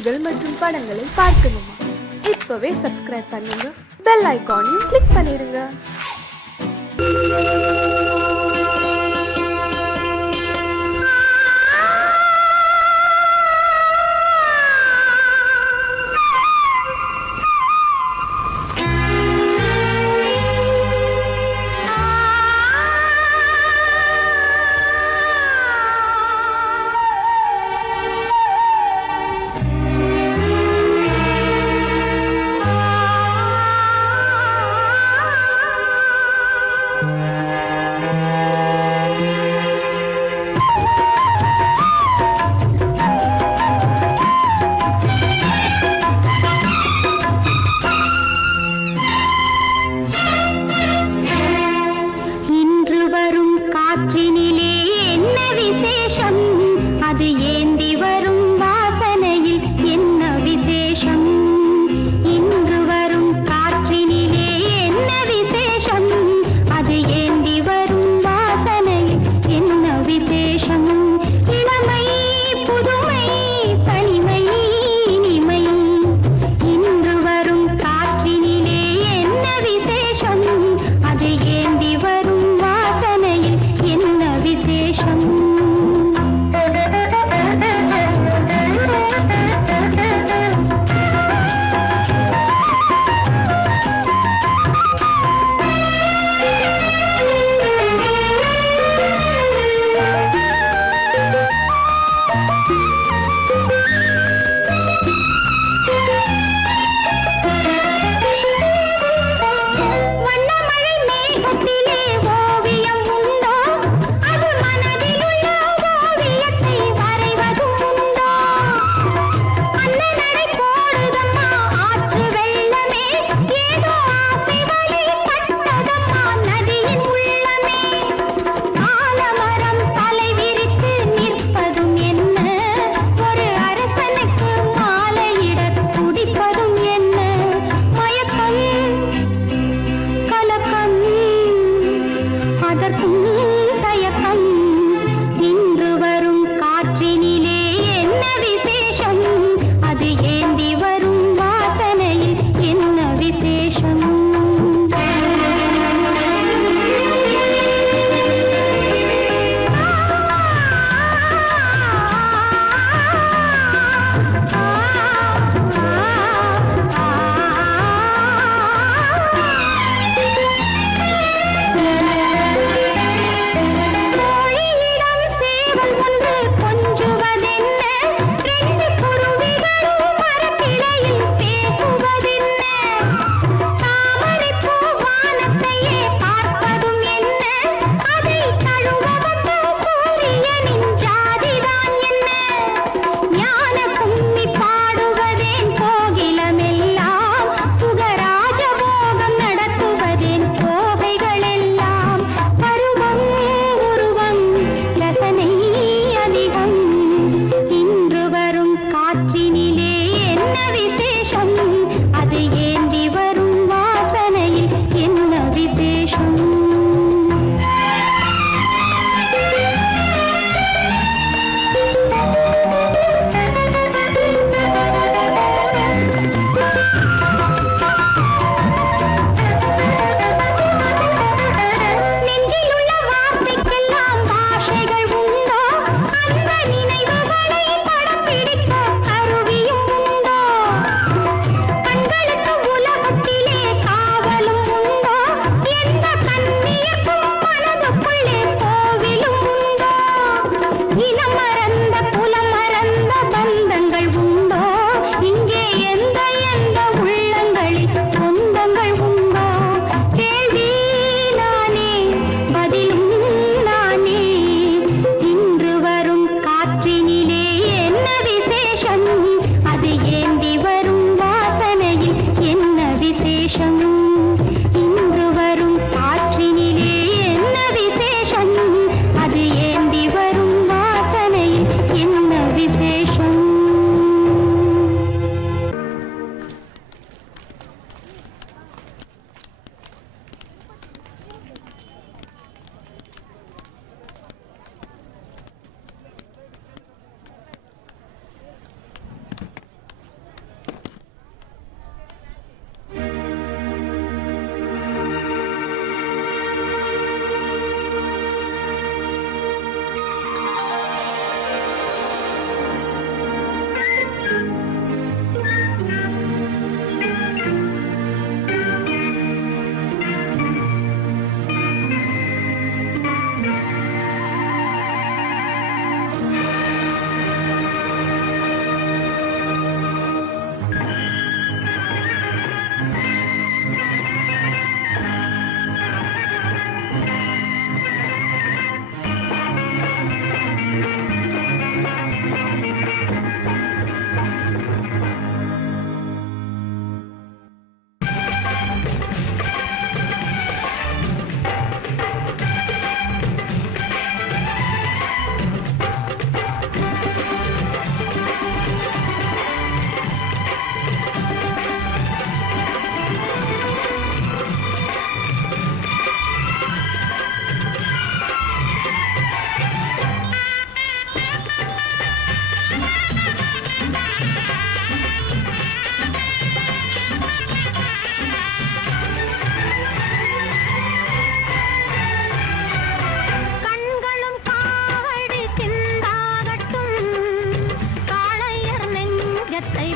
பாடல்கள் மற்றும் படங்களை பார்க்கணுமா? இப்பவே சப்ஸ்கிரைப் பண்ணுங்க, பெல் ஐகானையும் கிளிக் பண்ணிருங்க.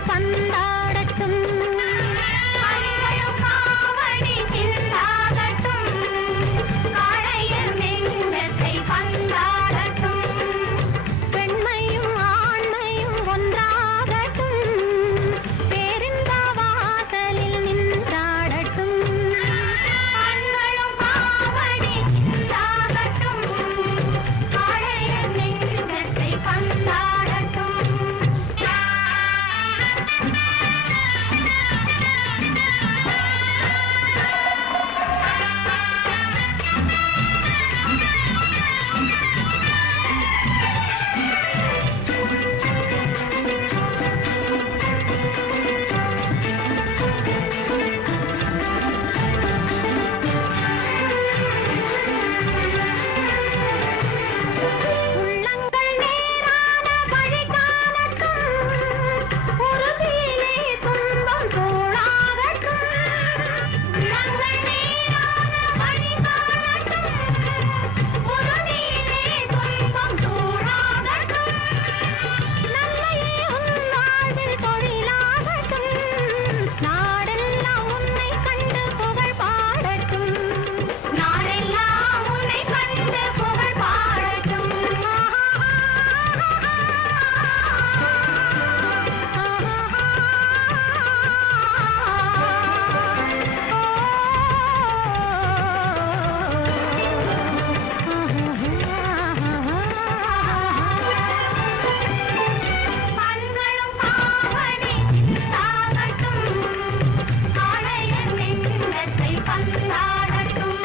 பந்தாடட்டும் காவடி சிந்தாடட்டும் காளையர் நெஞ்சத்தை பந்தாடட்டும் பெண்மையும் ஆண்மையும் ஒன்றாகட்டும் பேரின்ப வாசலில் நின்றாடட்டும் கண்களும் காவடி சிந்தாகட்டும் காளையர் நெஞ்சத்தை பந்தாடட்டும் உள்ளங்கள் நேரான வழி காணட்டும் உறுதியிலே துன்பம் தோளாகட்டும் உள்ளங்கள் நேரான வழி காணட்டும் உறுதியிலே துன்பம் தோளாகட்டும் நல்லையே உன் வாழ்வில் தொழிலாகட்டும் நாடெல்லாம் உன்னை கண்டு புகழ் பாடட்டும் நாடெல்லாம் உன்னை கண்டு புகழ் பாடட்டும் கண்களும் காவடி சிந்தாகட்டும் காளையர் நெஞ்சத்தை பந்தாடட்டும்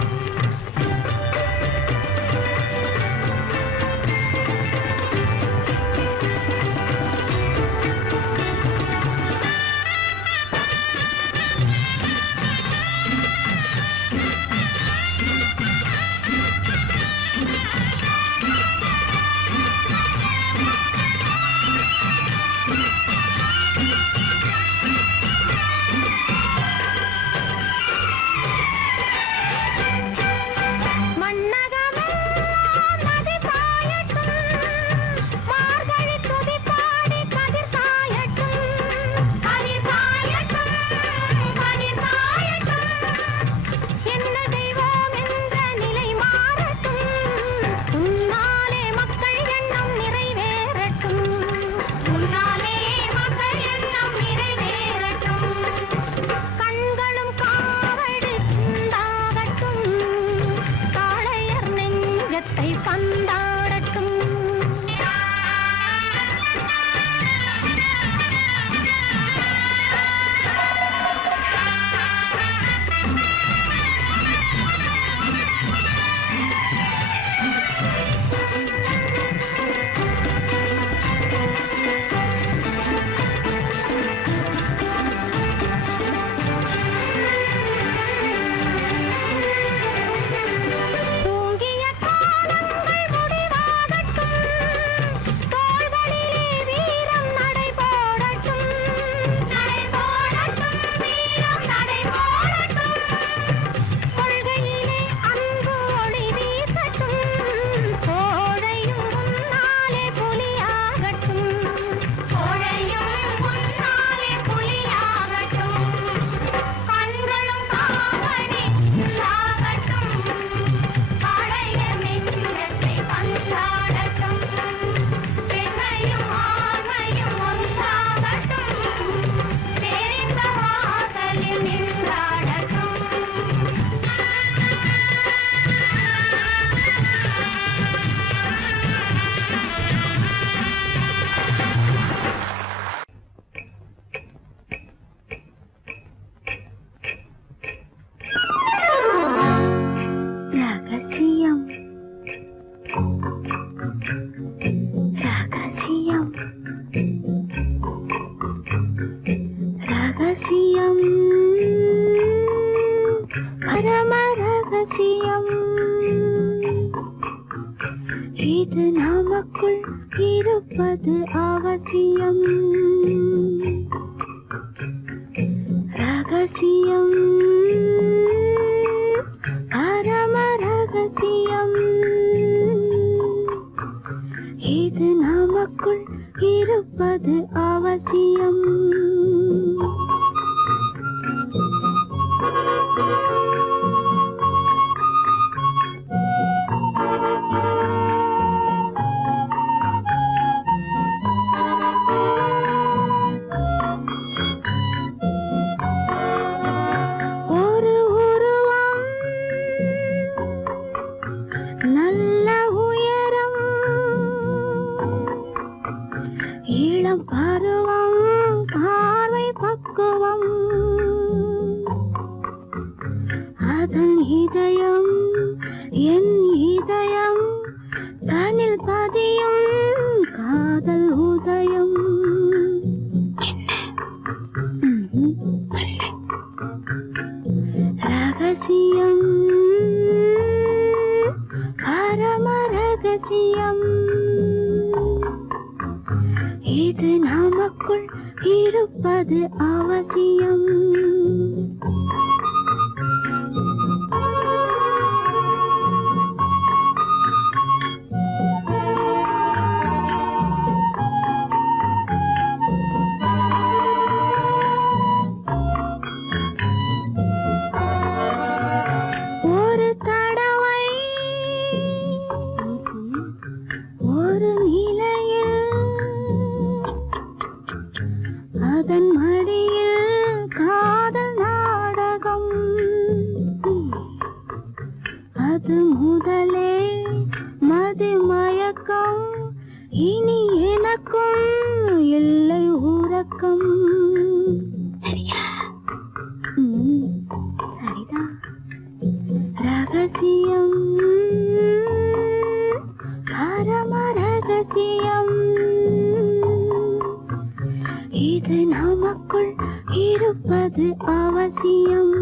மன்னகமெல்லாம் நதி பாயட்டும் மார்கழி துதி பாடி கதிர் காயட்டும் கதிர் காயட்டும் கதிர் காயட்டும் என்ன தெய்வம் என்ற நிலை மாறட்டும் உன்னாலே மக்கள் எண்ணம் நிறைவேறட்டும் உன்னாலே மக்கள் எண்ணம் நிறைவேறட்டும் கண்களும் காவடி சிந்தாகட்டும் காளையர் நெஞ்சத்தை பந்தாடட்டும் தூங்கிய காலங்கள் முடிவாகட்டும் தோள்களிலே வீரம் நடைபோடட்டும் நடைபோடட்டும் வீரம் நடைபோடட்டும் கொள்கையிலே அன்பு ஒளி வீசட்டும் கோழையும் உன்னாலே புலியாகட்டும் கோழையும் உன்னாலே புலியாகட்டும் கண்களும் காவடி சிந்தாகட்டும் காளையர் நெஞ்சத்தை பந்தாடட்டும் பெண்மையும் ஆண்மையும் ஒன்றாகட்டும் பேரின்ப வாசலில் நின்றாடட்டும் ரகசியம் ரகசியம் ரகசியம் பரம ரகசியம் இது நமக்குள் இருப்பது அவசியம் ரகசியம் பரம ரகசியம் இது நமக்குள் இருப்பது அவசியம் இருப்பது அவசியம். அதன் மடியில் காதல் நாடகம், அது முதலே மதிமயக்கம், இனி எனக்கும் இல்லை உறக்கம். சரியா? சரிதான். ரகசியம், பரம ரகசியம், இது நமக்குள் இருப்பது அவசியம்.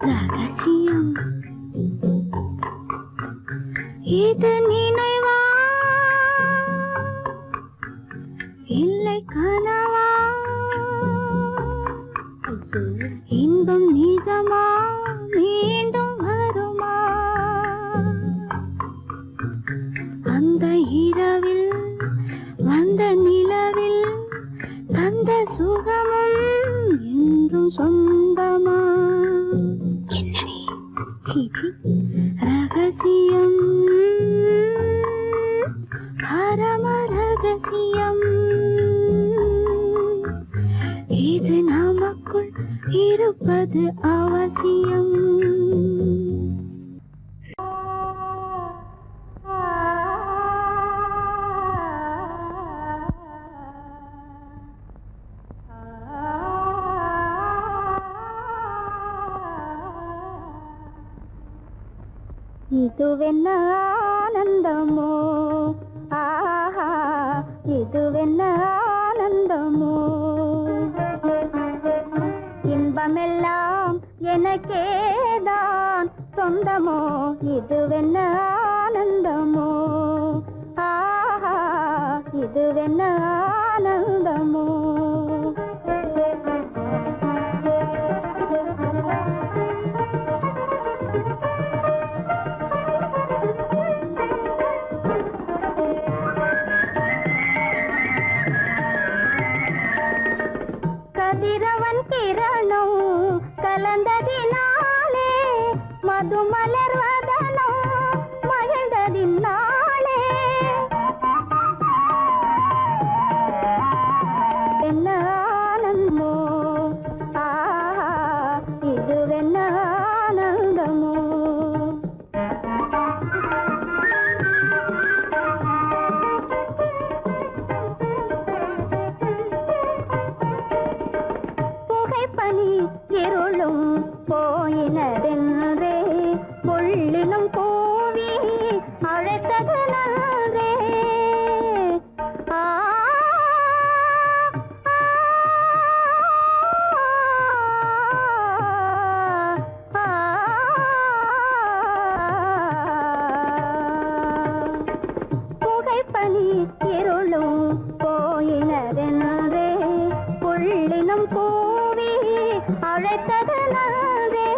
ரகசியம், இது நினைவா இல்லை கனவா, இன்பம் நிஜமா மீண்டும் வருமா, அந்த இரவில் வந்த நிலவில் தந்த சுகமும் என்றும் சொந்தமா. என்னடி ரகசியம், பரம ரகசியம், இது நமக்குள் இருப்பது அவசியம். இதுவென்ன ஆனந்தமோ, ஆஹா, இதுவென்ன ஆனந்தமோ, இன்பமெல்லாம் எனக்கேதான் சொந்தமோ, இதுவென்ன ஆனந்தமோ, ஆஹா, இதுவென்ன ஆனந்தமோ. கதிரவன் கிரணம் கலந்ததினாலே, மது மலர்வதனம் மகிழ்ந்ததினாலே, என்ன ஆனந்தமோ, ஆஹா, இதுவென்ன ஆனந்தமோ. புகைப்பனி இருளும் போயினதென்றே, புள்ளினும் கூவி அழைத்தது நன்றே. ஆ, புகைப்பனி இருளும் போயினதென்றே, புள்ளினும் கூவி அழைத்தது நன்றே.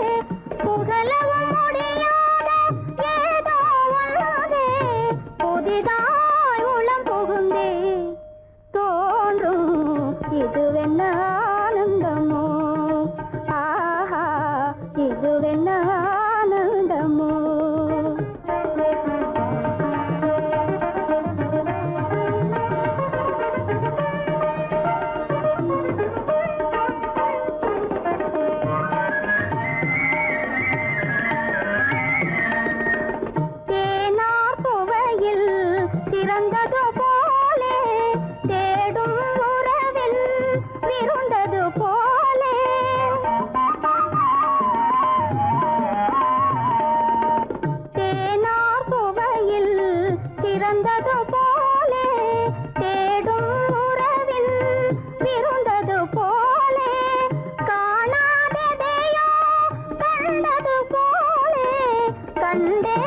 புகழவும் முடியாத ஏதோ உள்ளதே, புதிதாய் உளம் புகுந்தே தோன்றும், இதுவென்ன ஆனந்தமோ, ஆஹா, இதுவென்ன ஆனந்தமோ. திறந்தது போலே, தேடும் உறவில் விருந்தது போலே, தேனார் புவையில் திறந்தது போலே, தேடும் உறவில் விருந்தது போலே, காணாததையோ கண்டது போலே, கண்டே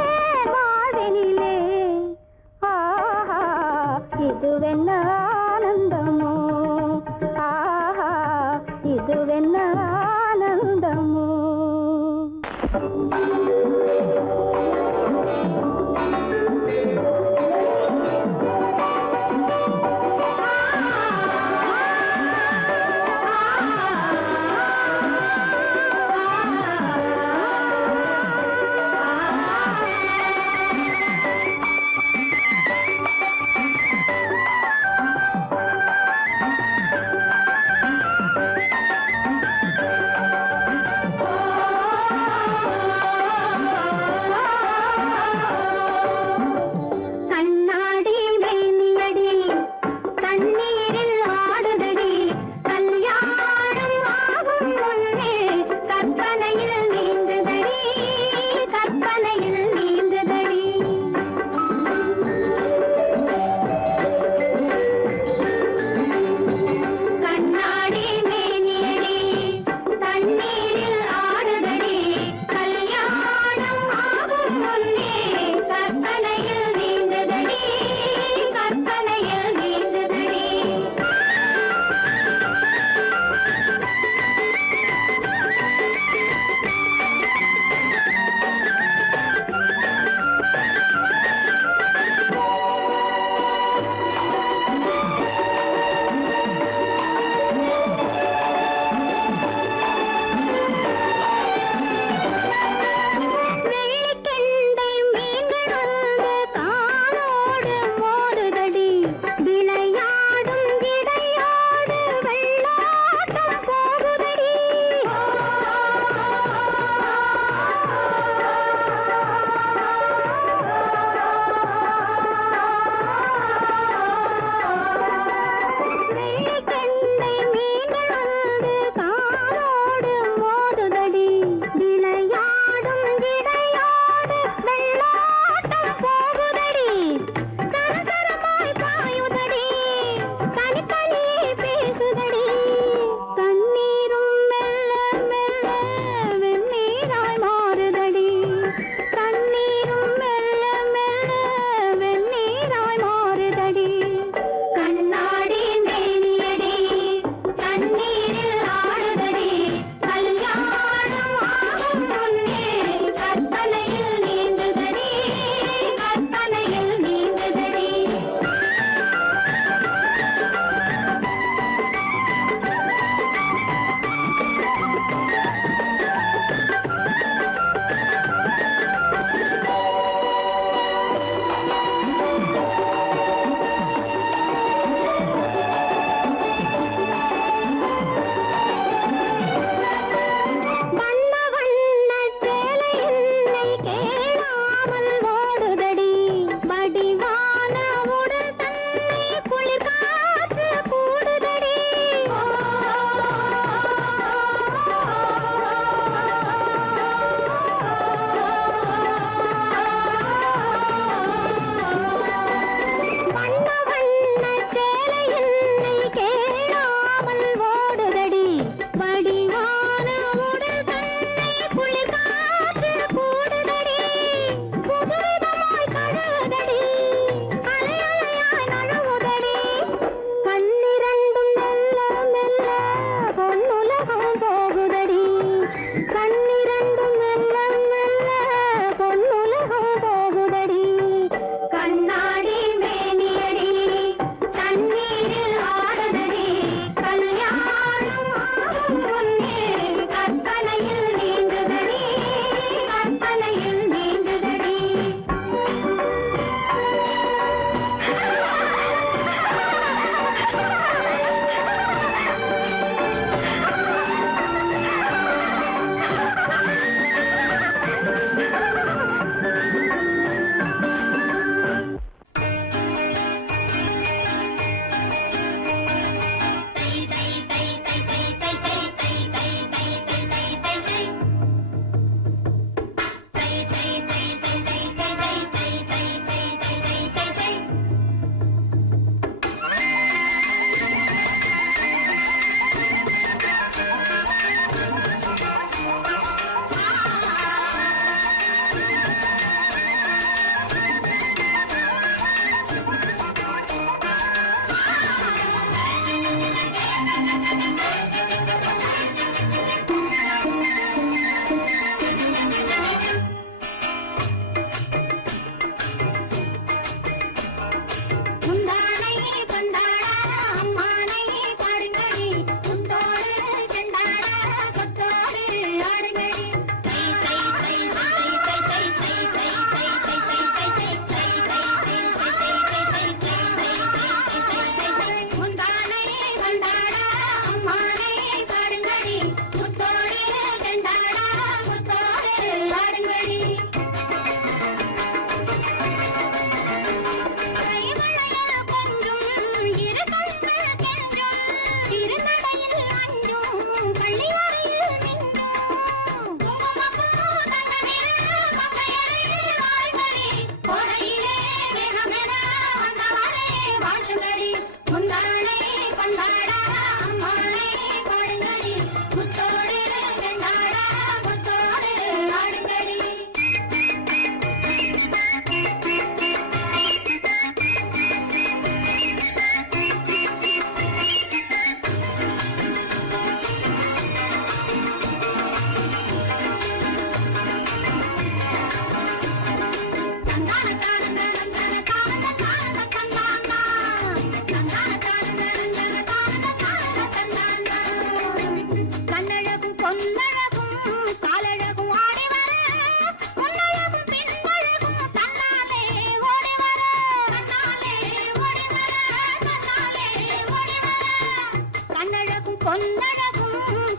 பொன்னழகும்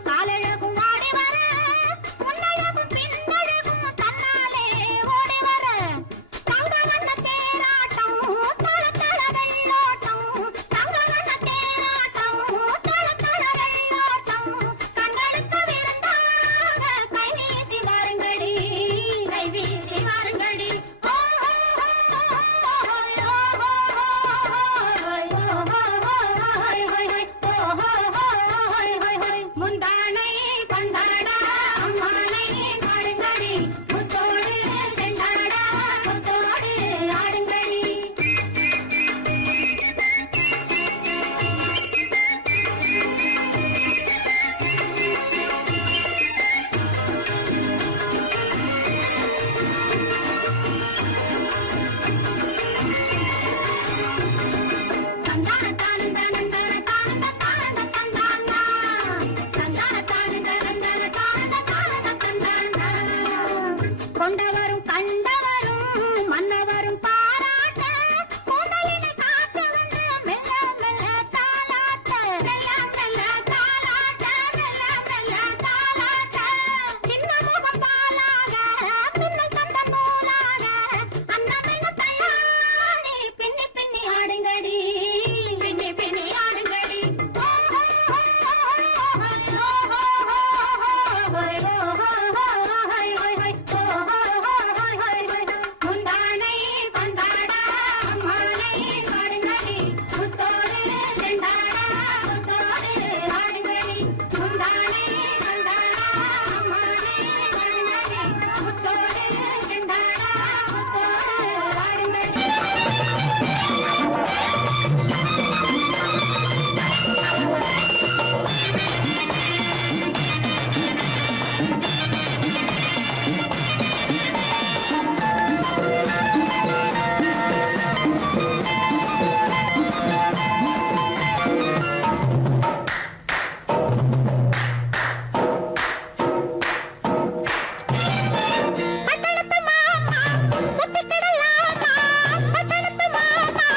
காலழகும் ஆடி வர முன்னழகும் பின்னழகும் தன்னாலே ஓடி வர தங்க வண்ண தேராட்டம் தள தள வெள்ளோட்டம் தங்க வண்ண தேராட்டம் தள தள வெள்ளோட்டம் கண்களுக்கு விருந்தாக கை வீசி வாருங்கடி கை வீசி வாருங்கடி முந்தானை பந்தாடா அம்மானை பாடுங்கடி முத்தோடு செண்டாடா முத்தோடு ஆடுங்கடி தந்தான தானந்த நந்தன தானந்த தானந்த தந்தானா தந்தான தானந்த நந்தன தானந்த தானந்த தந்தானா கொண்டவரும் கண்டவரும் மன்னவரும் பாராட்ட கூந்தலினை காத்து வந்து மெல்ல மெல்ல தாலாட்ட மெல்ல மெல்ல தாலாட்ட மெல்ல மெல்ல தாலாட்ட சின்ன முகம் பாலாக பின்னல் தந்த நூலாக அன்னமென தள்ளாடி பின்னி பின்னி ஆடுங்கடி பின்னி பின்னி ஆடுங்கடி முந்தானை பந்தாடா அம்மானை பாடுங்கடி முத்தோடு செண்டாடா முத்தோடு ஆடுங்கடி முந்தானை பந்தாடா அம்மானை பாடுங்கடி முத்தோடு செண்டாடா முத்தோடு ஆடுங்கடி பட்டணத்து மாமா புத்திக்கிடலாமா பட்டணத்து மாமா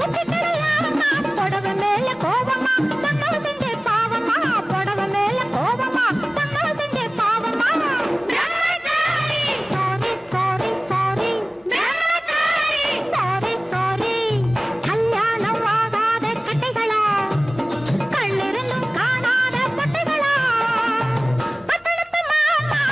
புத்திக்கிடலாமா புடவை மேல கோபமா தங்கள் செஞ்சே பாவமா புடவை மேல கோபமா தங்கள் செஞ்சே பாவமா பிரம்மச்சாரி சாரி சாரி சாரி பிரம்மச்சாரி சாரி சாரி கல்யாணம் ஆகாத கட்டைகளா கண்ணிருந்தும் காணாத பட்டைகளா பட்டணத்து மாமா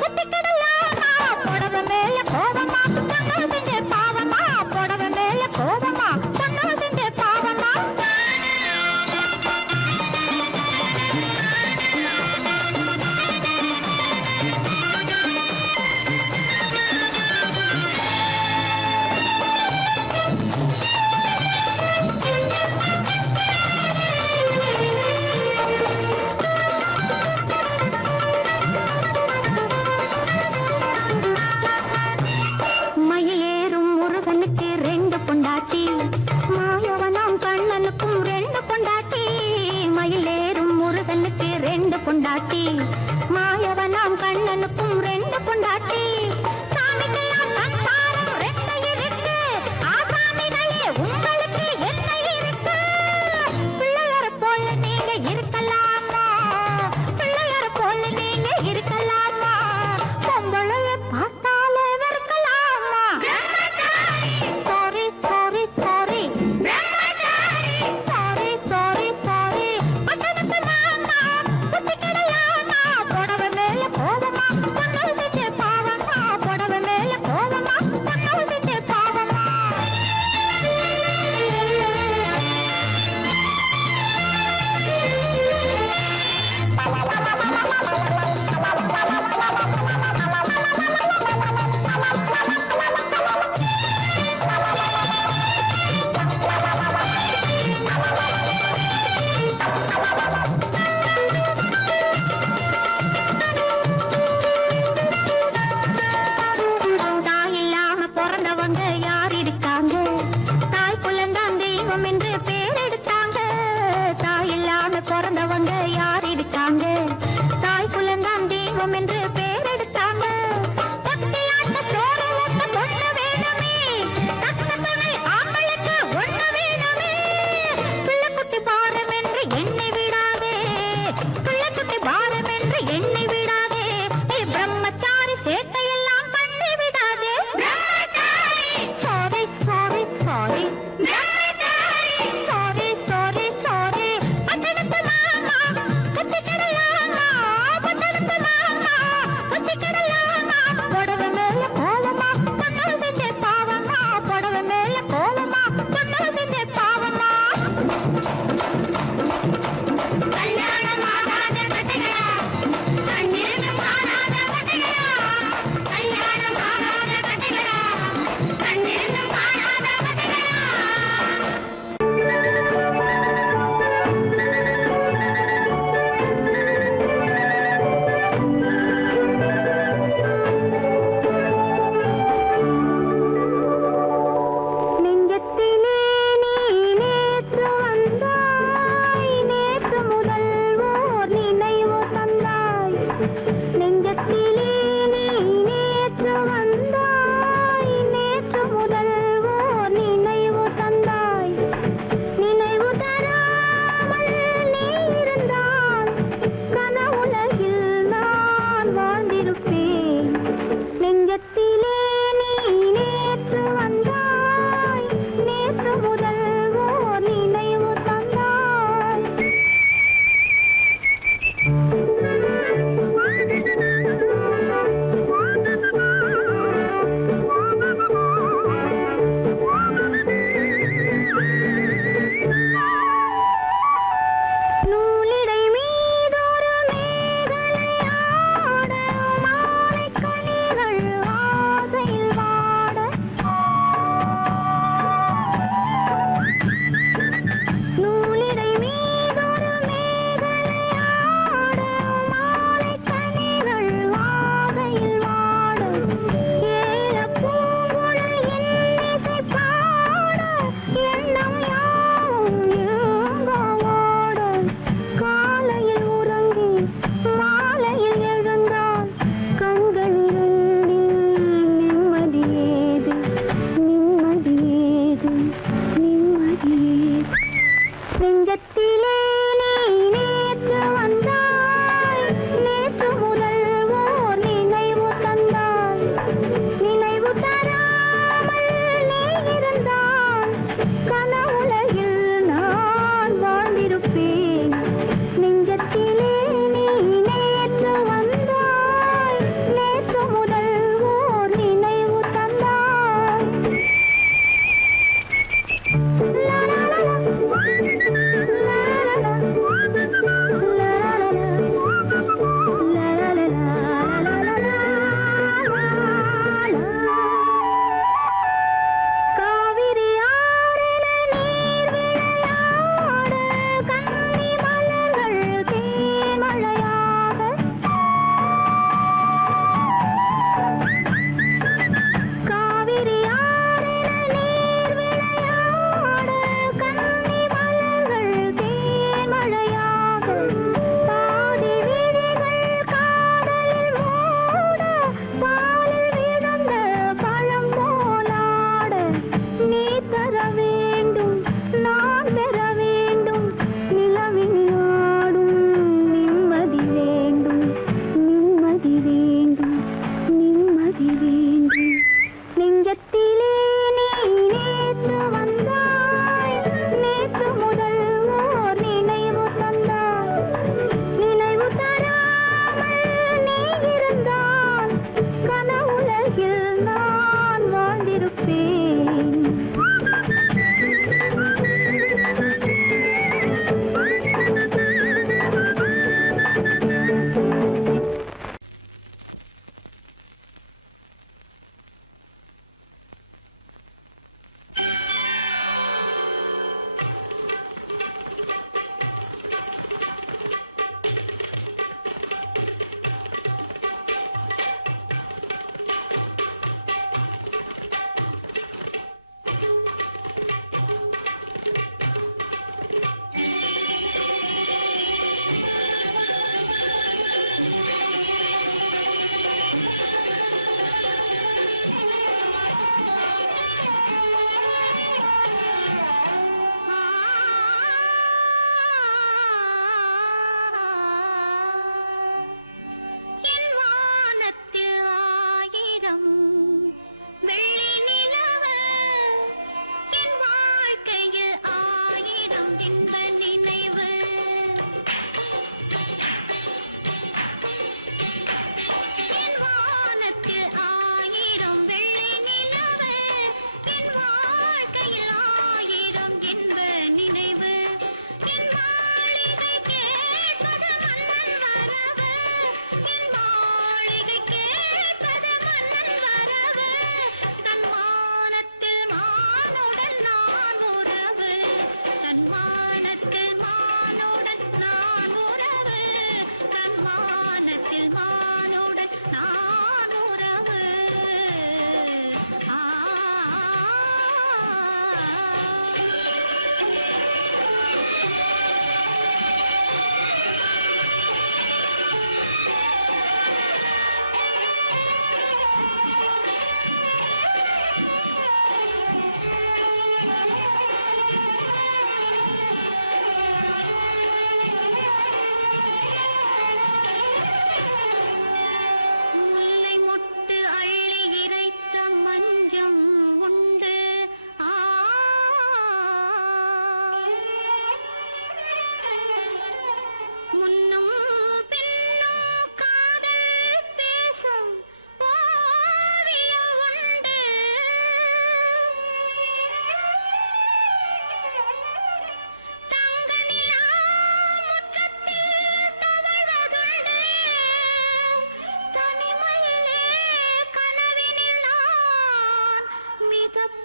புத்திக்கிடலாமா புடவை மேல கோபமா தங்கள் செஞ்சே பாவமா புடவை மேல கோபமா தங்கள் செஞ்சே பாவமா மயிலேறும் முருகனுக்கு ரெண்டு பொண்டாட்டி மாயவனாம் கண்ணனுக்கும் ரெண்டு பொண்டாட்டி மயிலேறும் முருகனுக்கு ரெண்டு பொண்டாட்டி மாயவனாம் கண்ணனுக்கும் ரெண்டு பொண்டாட்டி சாமிக்கெல்லாம் சம்சாரம் ரெண்டு இருக்கு ஆசாமிகளே உங்களுக்கு என்ன இருக்கு பிள்ளையார போல நீங்க இருக்கலாமா பிள்ளையார போல நீங்க இருக்கலாமா பொம்பளைய பார்த்தாலே வெறுக்கலாமா sorry sorry sorry sorry sorry பட்டணத்து மாமா கத்திக்கிடலாமா பட்டணத்து மாமா கத்திக்கிடலாமா புடவை மேல கோலமா பொண்ணு செஞ்ச பாவமா புடவை மேல கோலமா பொண்ணு செஞ்ச பாவமா கல்யாணமாகாத கட்டைகளா கண்ணிரண்டு காணாத கட்டைகளா கல்யாணமாகாத கட்டைகளா கண்ணிரண்டு காணாத கட்டைகளா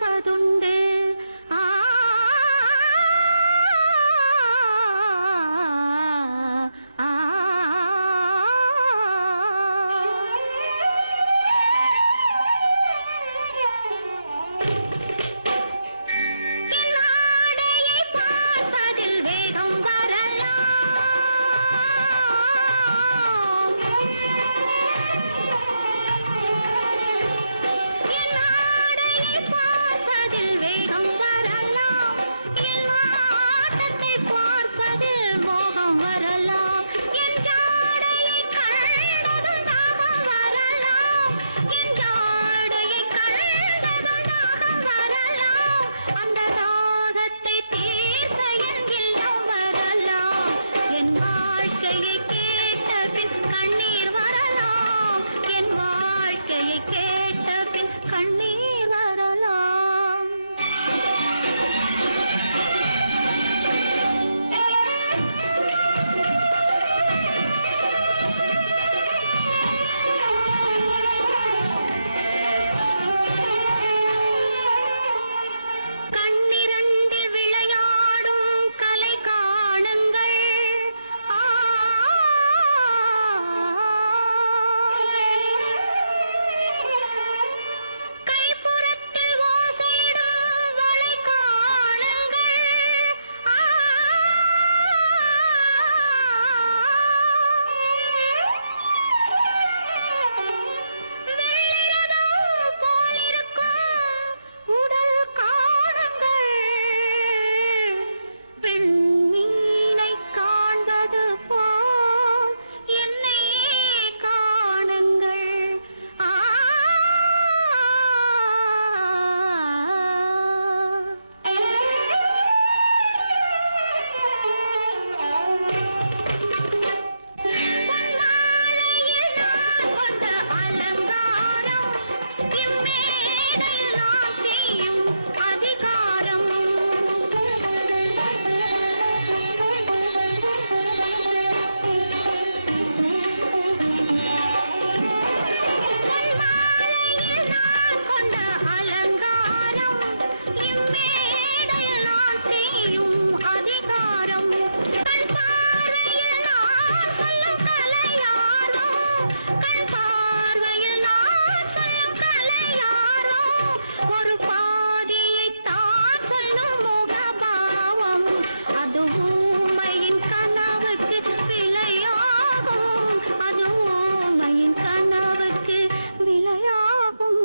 காண்பதுண்டு. ஆ ஆ நாடையை பார்ப்பதில் வேகம் வரலாம். என் நாடையை பார்ப்பதில் வேகம் வரலாம். என் ஆட்டத்தை பார்ப்பதில் மோகம் வரலாம். என் ஜாடையை கண்டதும் தாகம் வரலாம். என் ஜாடையை கண்டதும் தாகம் வரலாம். அந்த தாகத்தை தீர்க்க என் இல்லம் வரலாம். என் வாழ்க்கையை கேட்ட பின் கண்ணீர் வரலாம். என் வாழ்க்கையை கேட்ட பின் கண்ணீர் வரலாம். கண்ணிரண்டில் விளையாடும் கலை காணுங்கள். ஆ கைப்புறத்தில் ஓசையிடும் வளை காணுங்கள். ஆ வெள்ளிரதம் போலிருக்கும் உடல் காணுங்கள். பெண்மீனை காண்பது போல் என்னை காணுங்கள். ஆ பொன்மாலையில் நான் கொண்ட அலங்காரம், இம்மேடையில் நான் செய்யும் அதிகாரம். பொன்மாலையில் நான் கொண்ட அலங்காரம், இம்மேடையில் நான் செய்யும் அதிகாரம். கண் பார்வையில் நான் சொல்லும் கலையாரோ, கண் பார்வையில் நான் சொல்லும் கலையாரோ, ஒரு பாதியைத் தான் சொல்லும் முகபாவம். அது ஊமையின் கனவுக்கு விலையாகும். அது ஊமையின் கனவுக்கு விலையாகும்.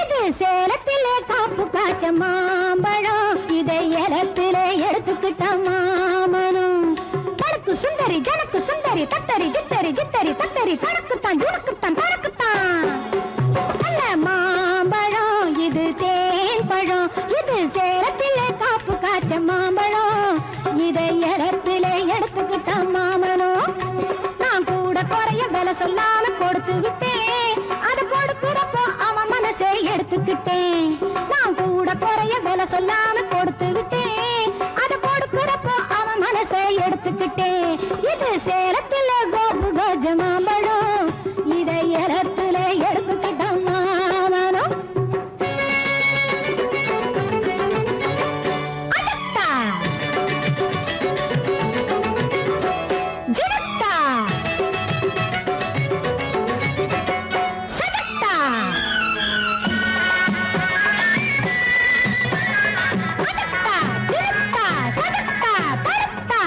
இது சேலத்திலே காப்பு காய்ச்ச மாம்பழம். இதை ஏலத்திலே எடுத்துக்கிட்ட மாமனும். தனக்கு சுந்தரி ஜனக்கு சுந்தரி தத்தரி ஜித்தரி ஜித்தரி தத்தரி தனக்குத்தான் ஜுனக்குத்தான் தனக்குத்தான். நல்ல மாம்பழம் இது தேன் பழம். இது சேலத்திலே காப்பு காய்ச்ச மாம்பழம். இதை ஏலத்திலே எடுத்துக்கிட்ட மாமனும். நான் கூட குறைய விலை சொல்லாம கொடுத்து விட்டேன். அது கொடுக்கிறப்போ அவன் மனசை எடுத்துக்கிட்டேன். நான் கூட குறைய விலை சொல்லாம கொடுத்து விட்டேன். அது கொடுக்கிறப்போ அவன் மனசை எடுத்துக்கிட்டேன். இது சேலத்துல கோபு கஜ மாம்பழம். இதை ஏலத்துல எடுத்துக்கிட்ட மாமனும். அஜத்தா ஜினத்தா சஜத்தா அஜத்தா ஜினத்தா சஜத்தா தரத்தா.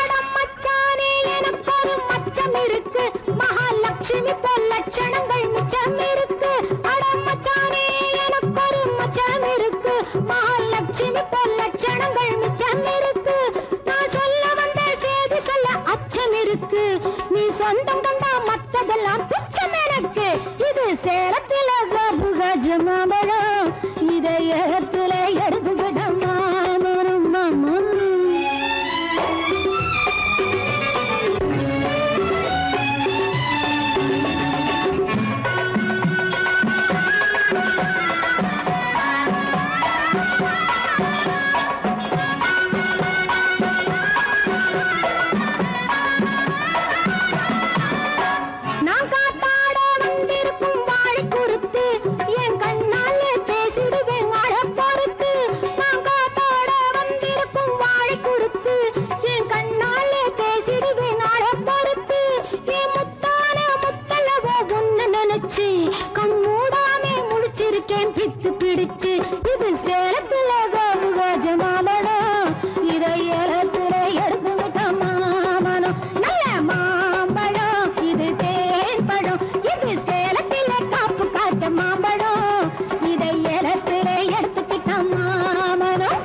அடம் மச்சானே எனக்கு ஒரு மச்சம் இருக்கு. மகாலட்சுமி போல் லட்சணங்கள் மிச்சம் இருக்கு. அடம் மச்சானே எனக்கு ஒரு மச்சம் இருக்கு. மகாலட்சுமி போல் லட்சணங்கள் மிச்சம் இருக்கு. நான் சொல்ல இருக்கு. நீ சொந்தம் கண்டா மத்ததெல்லாம் துச்சம் எனக்கு. இது சேலத்தில கபுகஜ மாம்பழம், இதயத்துல எடுத்துக்கிட்ட மாமரம் மாமம். கண்மூடாமே முடிச்சிருக்கேன் பித்து பிடிச்சு. இது சேலத்துல கபுகஜ மாம்பழம், இதை ஏலத்துல எடுத்துக்கிட்ட மாமனம். நல்ல மாம்பழம் இது தேன் பழம், இது சேலத்துல காப்பு காய்ச்ச மாம்பழம், இதை ஏலத்துல எடுத்துக்கிட்ட மாமனம்.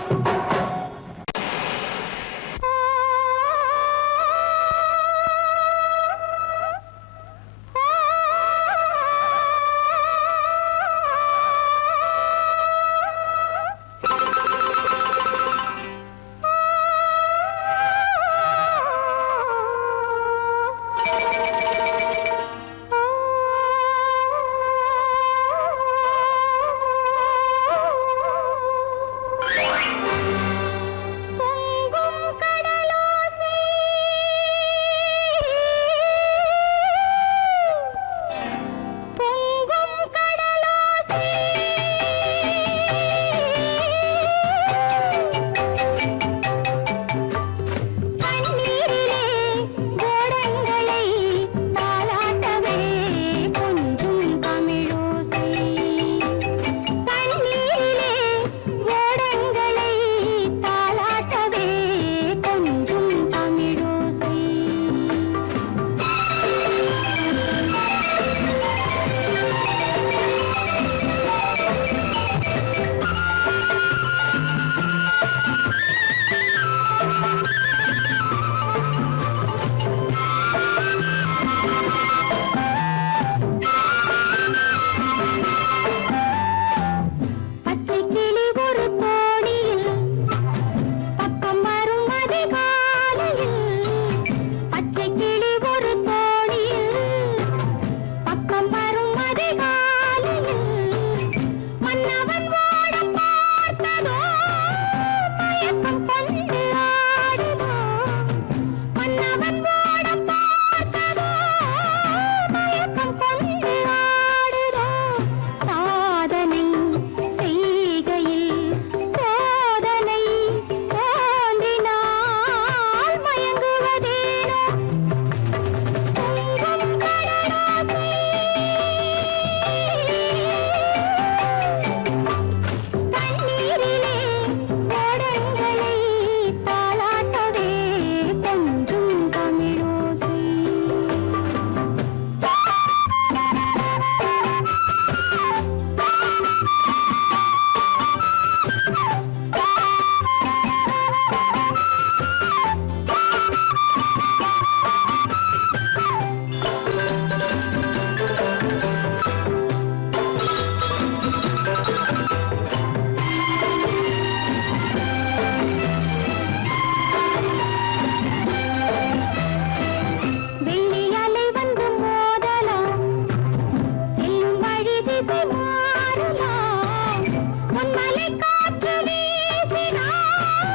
காற்று வீசினால்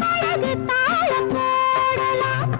படகு தாளம் போடலாம்.